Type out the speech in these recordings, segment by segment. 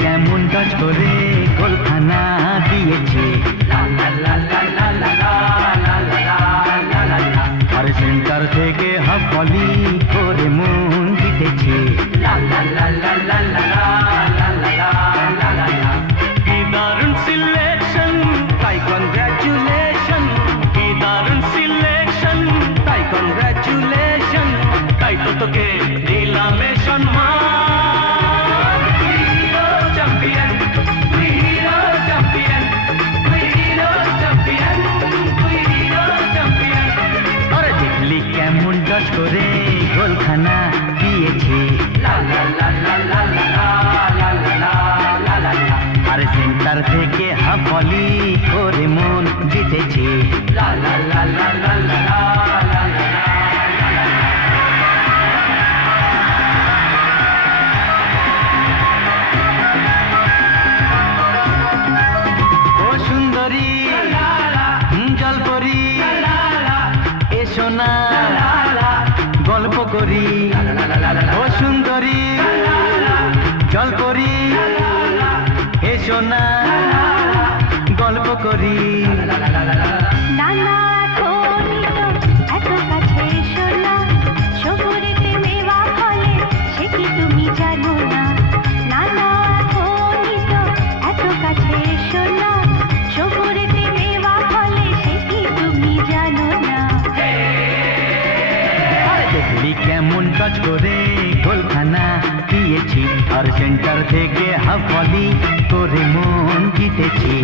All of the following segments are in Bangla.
কেমন কাজ করে গোলখানা দিয়েছে, আর সেন্টার থেকে হাফ ভলি করে মন জিতেছে। কি দারুণ সিলেকশন, তাই কনগ্রাচুলেশন। কি দারুণ সিলেকশন, তাই কনগ্রাচুলেশন। তাই তো তোকে দিলাম এ সম্মান। কেমন কাজ করে গোলখানা দিয়েছে, আর সেন্টার থেকে হাফ ভলি করে মন জিতেছে। ও সুন্দরী জলপরি, এসো না গল্প করি। ও সুন্দরী জলপরি, এসো না গল্প করি। কেমন কাজ করে গোলখানা দিয়েছি, আর সেন্টার থেকে হাফ ভলি করে মন জিতেছি।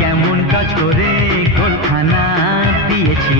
কেমন কাজ করে গোলখানা দিয়েছি।